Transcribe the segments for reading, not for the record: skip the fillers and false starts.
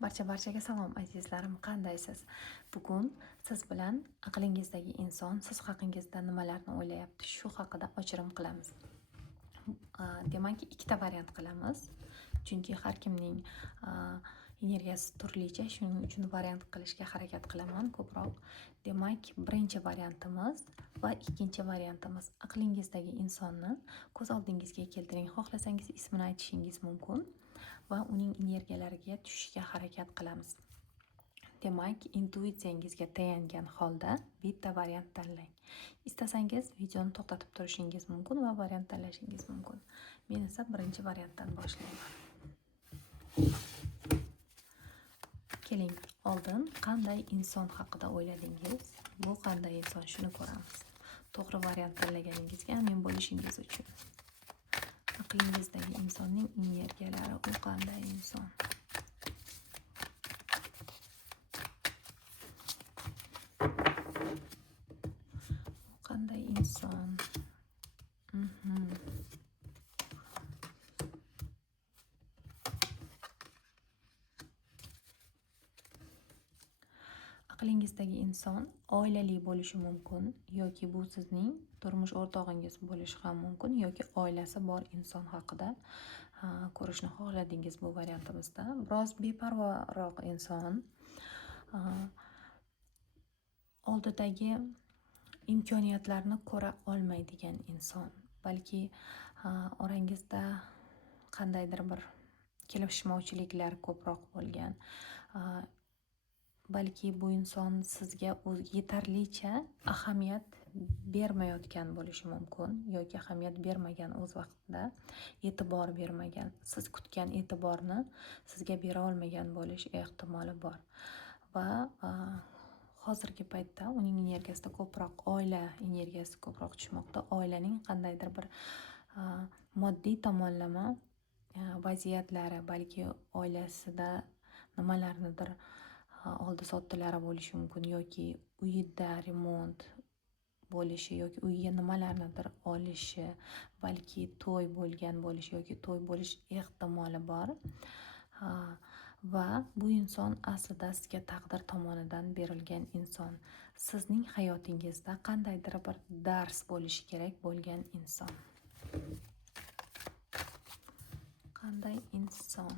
Barchaga salom azizlarim, qandaysiz? Bugun siz bilan aqlingizdagi inson siz haqingizda nimalarni o'ylayapti, shu haqida ochirim qilamiz. Demak, ikkita variant qilamiz. Chunki har kimning energiyasi turlicha, shuning uchun variant qilishga harakat qilaman ko'proq. Demak, birinchi variantimiz va ikkinchi variantimiz. Aqlingizdagi insonni ko'z oldingizga keltiring. Xohlasangiz ismini aytishingiz mumkin va uning energiyalariga tushishga harakat qilamiz. Demak, intuitsiyangizga tayangan holda bitta variant tanlang. Istasangiz videoni to'xtatib turishingiz mumkin va variant tanlashingiz mumkin. Men esa birinchi variantdan boshlayman. Keling, oldin qanday inson haqida o'yladingiz? Bu qanday inson, shuni ko'ramiz. To'g'ri variant tanlaganingizga amin bo'lishingiz uchun. Aqlingizdagi insonning energiyalari, u qanday inson? U qanday inson? Aqlingizdagi inson oilali bo'lishi mumkin yoki bu sizning turmush o'rtog'ingiz bo'lishi ham mumkin yoki oilasi bor inson haqida ko'rishni xohladingiz bu variantimizda. Biroz beparvoroq inson, oldidagi imkoniyatlarni ko'ra olmaydigan inson, balki orangizda qandaydir bir kelishmovchiliklar ko'proq bo'lgan, balki bu inson sizga yetarlicha ahamiyat bermayotgan bo'lishi mumkin yoki ahamiyat bermagan, o'z vaqtida e'tibor bermagan, siz kutgan e'tiborni sizga bera olmagan bo'lish ehtimoli bor va hozirgi paytda uning energiyasida ko'proq oila energiyasi ko'proq tushmoqda. Oilaning qandaydir bir moddiy tomonlama vaziyatlari, balki oilasida nimalarnidir oldi sottilari bo'lishi mumkin yoki uyida remont bo'lishi yoki uyiga nimalarnidir olishi, balki to'y bo'lgan bo'lishi yoki to'y bo'lish ehtimoli bor. Va bu inson aslida sizga taqdir tomonidan berilgan inson. Sizning hayotingizda qandaydir bir dars bo'lishi kerak bo'lgan inson. Qanday inson?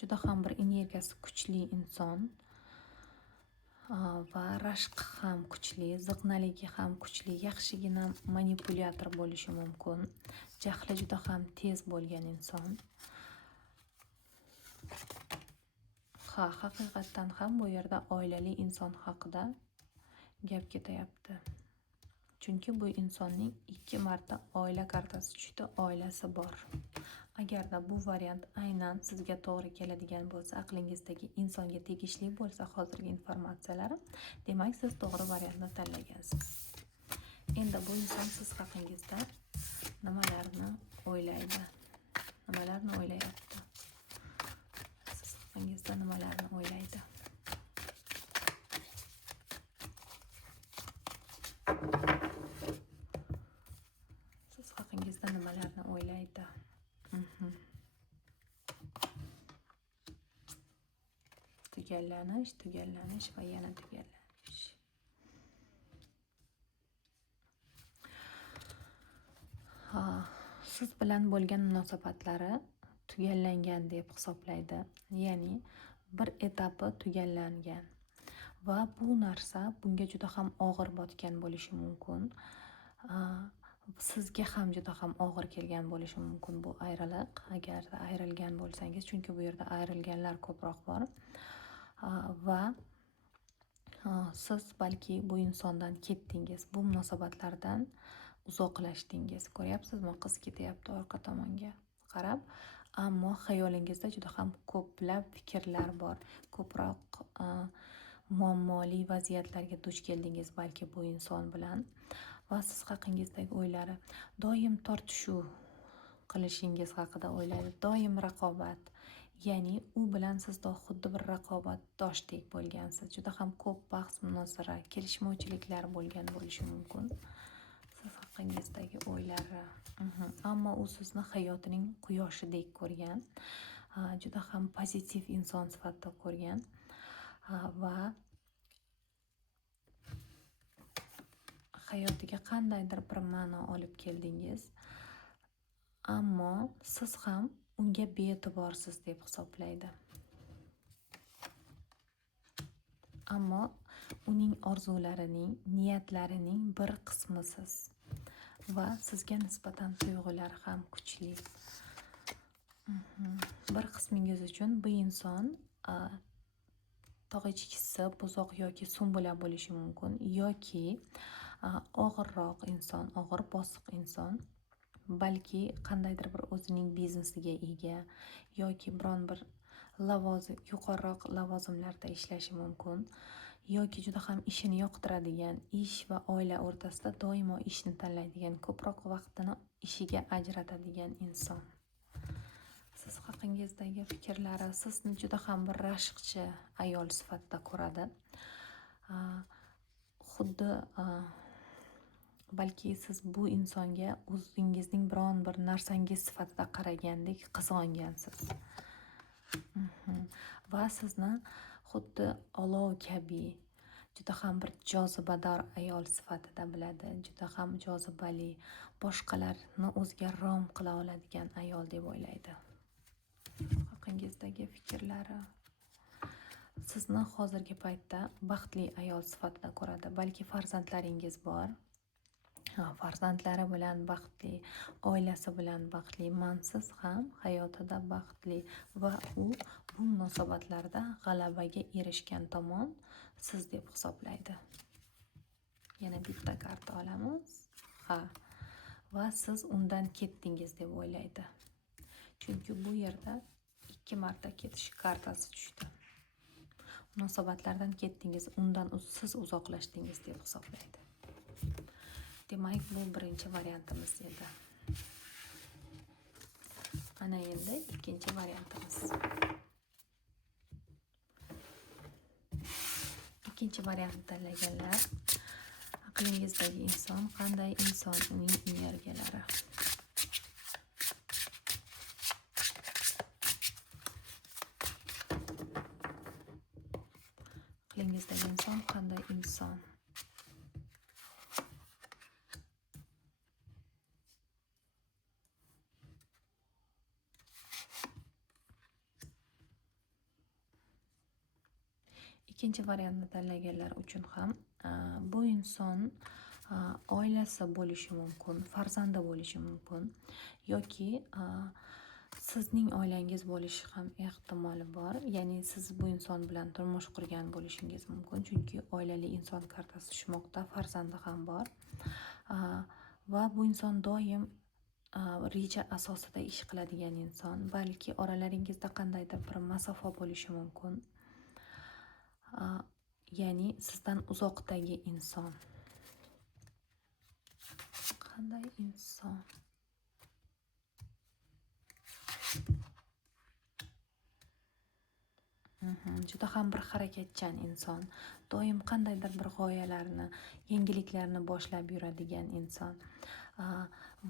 Juda ham bir energiyasi kuchli inson va rashqi ham kuchli, ziqnaligi ham kuchli, yaxshigina manipulyator bo'lishi mumkin. Jahli juda ham tez bo'lgan inson. Haqiqatdan ham bu yerda oilali inson haqida gap ketayapti. Chunki bu insonning 2 marta oila kartasi tushdi, oilasi bor. Agarda bu variant aynan sizga to'g'ri keladigan bo'lsa, aqlingizdagi insonga tegishli bo'lsa hozirgi informatsiyalarim, demak siz to'g'ri variantni tanlagansiz. Endi bu inson siz haqingizda nimalarni o'ylaydi? Nimalarni o'ylayapti? Siz haqingizda nimalarni o'ylaydi? Siz haqingizda nimalarni o'ylaydi? Tugallanish va yana tugallanish. Siz bilan bo'lgan munosabatlari tugallangan deb hisoblaydi. Ya'ni bir etapi tugallangan va bu narsa bunga juda ham og'ir botgan bo'lishi mumkin. Sizga ham juda ham og'ir kelgan bo'lishi mumkin bu ayriliq, agarda ayrilgan bo'lsangiz, chunki bu yerda ayrilganlar ko'proq bor. Va siz balki bu insondan ketdingiz, bu munosabatlardan uzoqlashdingiz. Ko'ryapsizmi? Qiz ketyapti orqa tomonga qarab, ammo xayolingizda juda ham ko'plab fikrlar bor. Ko'proq muammoli vaziyatlarga duch keldingiz balki bu inson bilan va siz haqingizdagi o'ylari doim tortishuv qilishingiz haqida o'ylaydi, doim raqobat. Ya'ni u bilan sizda xuddi bir raqobatdoshdek bo'lgansiz. Juda ham ko'p bahs munozara, kelishmovchiliklar bo'lgan bo'lishi mumkin. Siz haqingizdagi o'ylari. Ammo u sizni hayotining quyoshidek ko'rgan, juda ham pozitiv inson sifatida ko'rgan va hayotiga qandaydir bir ma'no olib keldingiz. Ammo siz ham unga bee'tiborsiz deb hisoblaydi. Ammo uning orzularining, niyatlarining bir qismisiz va sizga nisbatan tuyg'ulari ham kuchli. Bir qismingiz uchun bu inson tog' echkisi, buzoq yoki sumbula bo'lishi mumkin, yoki og'irroq inson, og'ir bosiq inson, balki qandaydir bir o'zining biznesiga ega yoki biron bir yuqoriroq lavozimlarda ishlashi mumkin, yoki juda ham ishini yoqtiradigan, ish va oila o'rtasida doimo ishni tanlaydigan, ko'proq vaqtini ishiga ajratadigan inson. Siz haqingizdagi fikrlari sizni juda ham bir rashqchi ayol sifatida ko'radi. Xuddi balki siz bu insonga o'zingizning biron bir narsangiz sifatida qaragandek qizg'ongansiz. Va sizni xuddi olov kabi juda ham bir jozibador ayol sifatida biladi. Juda ham jozibali, boshqalarni o'ziga rom qila oladigan ayol deb o'ylaydi. Haqingizdagi fikrlari sizni hozirgi paytda baxtli ayol sifatida ko'radi. Balki farzandlaringiz bor. Farzandlari bilan baxtli, oilasi bilan baxtli, mansiz ham hayotida baxtli va u bu munosabatlarda g'alabaga erishgan tomon siz deb hisoblaydi. Yana bitta karta olamiz. Va siz undan ketdingiz deb o'ylaydi. Chunki bu yerda 2 marta ketish kartasi tushdi. Munosabatlardan ketdingiz, undan siz uzoqlashdingiz deb hisoblaydi. Demak, bu birinchi variantimiz edi. Ana endi ikkinchi variantimiz. Ikkinchi variantni tanlaganlar, aqlingizdagi inson qanday inson, uning energiyalari. Aqlingizdagi inson qanday inson? Ikkinchi variantni tanlaganlar uchun ham bu inson oilasi bo'lishi mumkin, farzandi bo'lishi mumkin, yoki sizning oilangiz bo'lishi ham ehtimoli bor. Ya'ni siz bu inson bilan turmush qurgan bo'lishingiz mumkin, chunki oilali inson kartasi tushmoqda, farzandi ham bor. Va bu inson doim reja asosida ish qiladigan inson, balki oralaringizda qandaydir bir masofa bo'lishi mumkin. Ya'ni sizdan uzoqdagi inson. Qanday inson? Juda ham bir harakatchan inson. Doim qandaydir bir g'oyalarni, yangiliklarni boshlab yuradigan inson.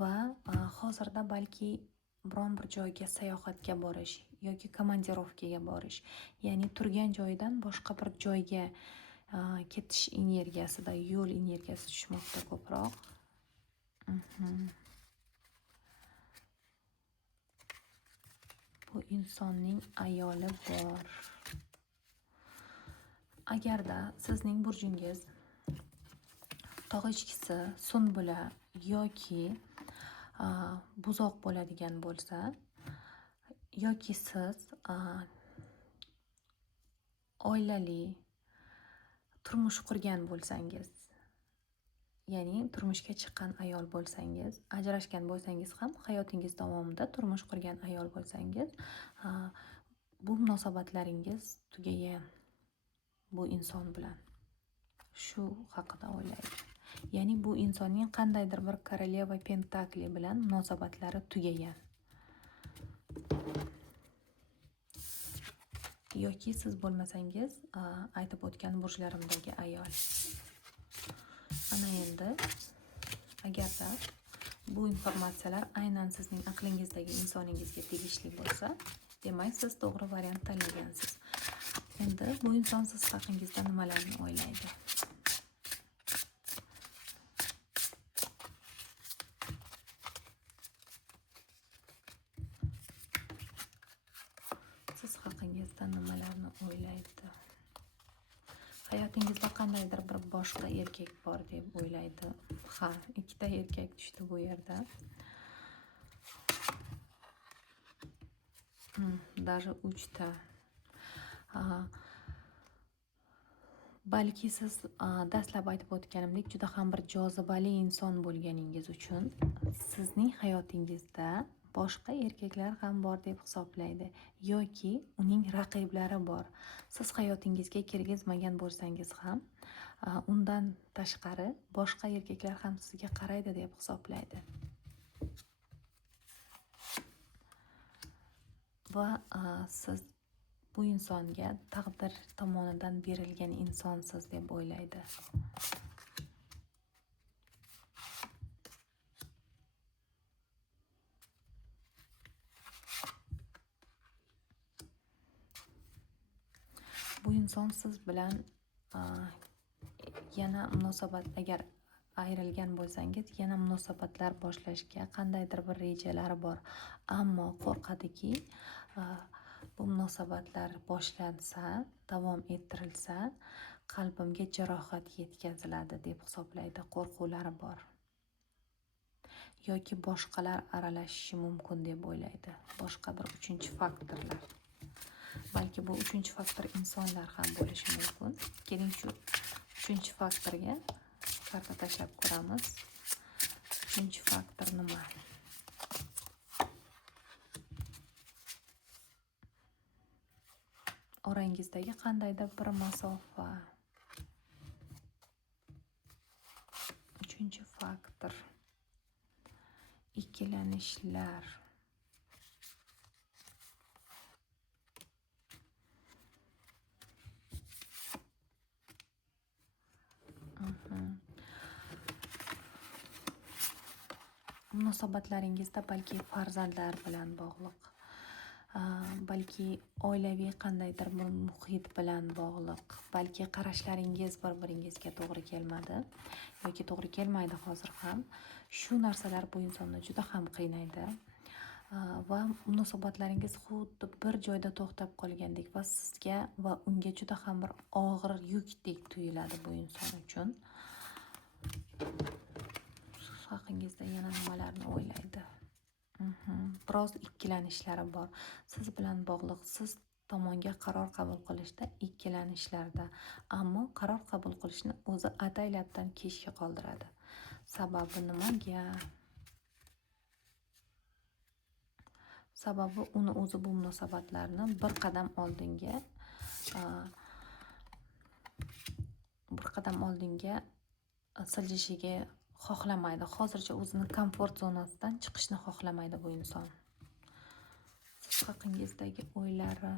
Va hozirda balki biron bir joyga sayohatga borish yoki komandirovkaga borish, ya'ni turgan joyidan boshqa bir joyga ketish energiyasida, yo'l energiyasi tushmoqda ko'proq. Bu insonning ayoli bor. Agarda sizning burjingiz tog' echkisi, sumbula yoki buzoq bo'ladigan bo'lsa, yoki siz oilali turmush qurgan bo'lsangiz, ya'ni turmushga chiqqan ayol bo'lsangiz, ajrashgan bo'lsangiz ham hayotingiz davomida turmush qurgan ayol bo'lsangiz, bu munosabatlaringiz tugagan bu inson bilan. Shu haqida o'ylaydi. Ya'ni bu insonning qandaydir bir koroleva pentakli bilan munosabatlari tugagan. Yoki siz bo'lmasangiz, aytib o'tgan burjlarimdagi ayol. Ana endi Agarda bu informatsiyalar aynan sizning aqlingizdagi insoningizga tegishli bo'lsa, demak siz to'g'ri variant tanlagansiz. Endi bu inson siz haqingizda nimalarni o'ylaydi? Siz haqingizda nimalarni o'ylaydi? Hayotingizda qandaydir bir boshqa erkak bor deb o'ylaydi. Ha, ikkita erkak tushdi bu yerda. Даже 3 ta. Balki siz dastlab aytib o'tganimdek juda ham bir jozibali inson bo'lganingiz uchun sizning hayotingizda boshqa erkaklar ham bor deb hisoblaydi yoki uning raqiblari bor. Siz hayotingizga kirgizmagan bo'lsangiz ham undan tashqari boshqa erkaklar ham sizga qaraydi deb hisoblaydi. Va siz bu insonga taqdir tomonidan berilgan insonsiz deb o'ylaydi. Bu inson siz bilan yana munosabat, agar ayrilgan bo'lsangiz, yana munosabatlar boshlashga qandaydir bir rejalari bor. Ammo qo'rqadiki, bu munosabatlar boshlansa, davom ettirilsa, qalbimga jarohat yetkaziladi deb hisoblaydi, qo'rquvlari bor. Yoki boshqalar aralashishi mumkin deb o'ylaydi. Boshqa bir uchinchi faktorlar. Balki bu uchinchi faktor insonlar ham bo'lishi mumkin. Keling shu uchinchi faktorga karta tashlab ko'ramiz. Uchinchi faktor nima? Orangizdagi qandaydir bir masofa. Uchinchi faktor. Ikkilanishlar. Munosabatlaringizda balki farzandlar bilan bog'liq, balki oilaviy qandaydir bir muhit bilan bog'liq, balki qarashlaringiz bir-biringizga to'g'ri kelmadi yoki to'g'ri kelmaydi hozir ham. Shu narsalar bu insonni juda ham qiynaydi va munosabatlaringiz xuddi bir joyda to'xtab qolgandek va sizga va unga juda ham bir og'ir yukdek tuyuladi bu inson uchun. Haqingizda yana nimalarni o'ylaydi? Biroz ikkilanishlari bor. Siz bilan bog'liq, siz tomonga qaror qabul qilishda ikkilanishlarda, ammo qaror qabul qilishni o'zi ataylabdan kechga qoldiradi. Sababi nimaga? Sababi uni o'zi bu munosabatlarni bir qadam oldinga siljishiga xohlamaydi. Hozircha o'zini komfort zonasidan chiqishni xohlamaydi bu inson. Siz haqingizdagi o'ylari.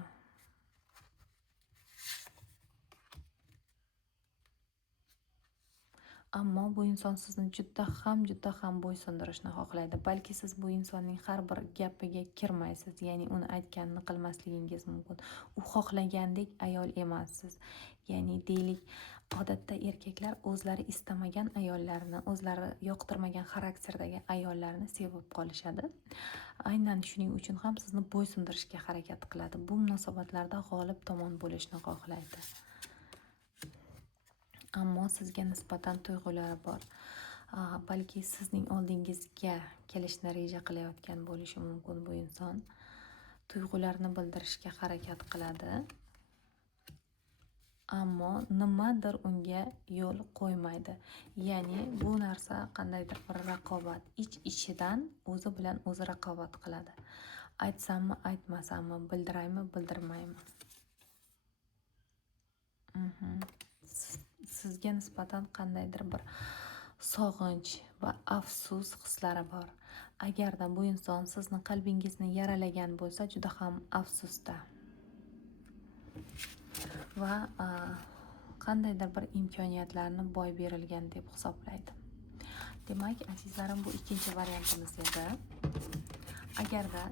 Ammo bu inson sizni juda ham bo'ysundirishni xohlaydi. Balki siz bu insonning har bir gapiga kirmaysiz, ya'ni uni aytganini qilmasligingiz mumkin. U xohlagandek ayol emassiz. Ya'ni deylik, odatda erkaklar o'zlari istamagan ayollarni, o'zlari yoqtirmagan xarakterdagi ayollarni sevib qolishadi. Aynan shuning uchun ham sizni bo'ysundirishga harakat qiladi. Bu munosabatlarda g'olib tomon bo'lishni xohlaydi. Ammo sizga nisbatan tuyg'ulari bor. Balki sizning oldingizga kelishni reja qilayotgan bo'lishi mumkin bu inson. Tuyg'ularni bildirishga harakat qiladi. Ammo nimadir unga yo'l qo'ymaydi. Ya'ni bu narsa qandaydir bir raqobat, ich-ichidan o'zi bilan o'zi raqobat qiladi. Aytsammi, aytmasammi, bildiraymi, bildirmaymi? Sizga nisbatan qandaydir bir sog'inch va afsus hislari bor. Agarda bu inson sizni qalbingizni yaralagan bo'lsa, juda ham afsusda. Va qandaydir bir imkoniyatlarni boy berilgan deb hisoblaydi. Demak, azizlarim, bu ikkinchi variantimiz edi. Agarda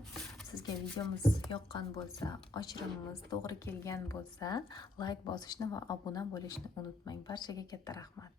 sizga videomiz yoqqan bo'lsa, ochirimimiz to'g'ri kelgan bo'lsa, like bosishni va obuna bo'lishni unutmang. Barchaga katta rahmat.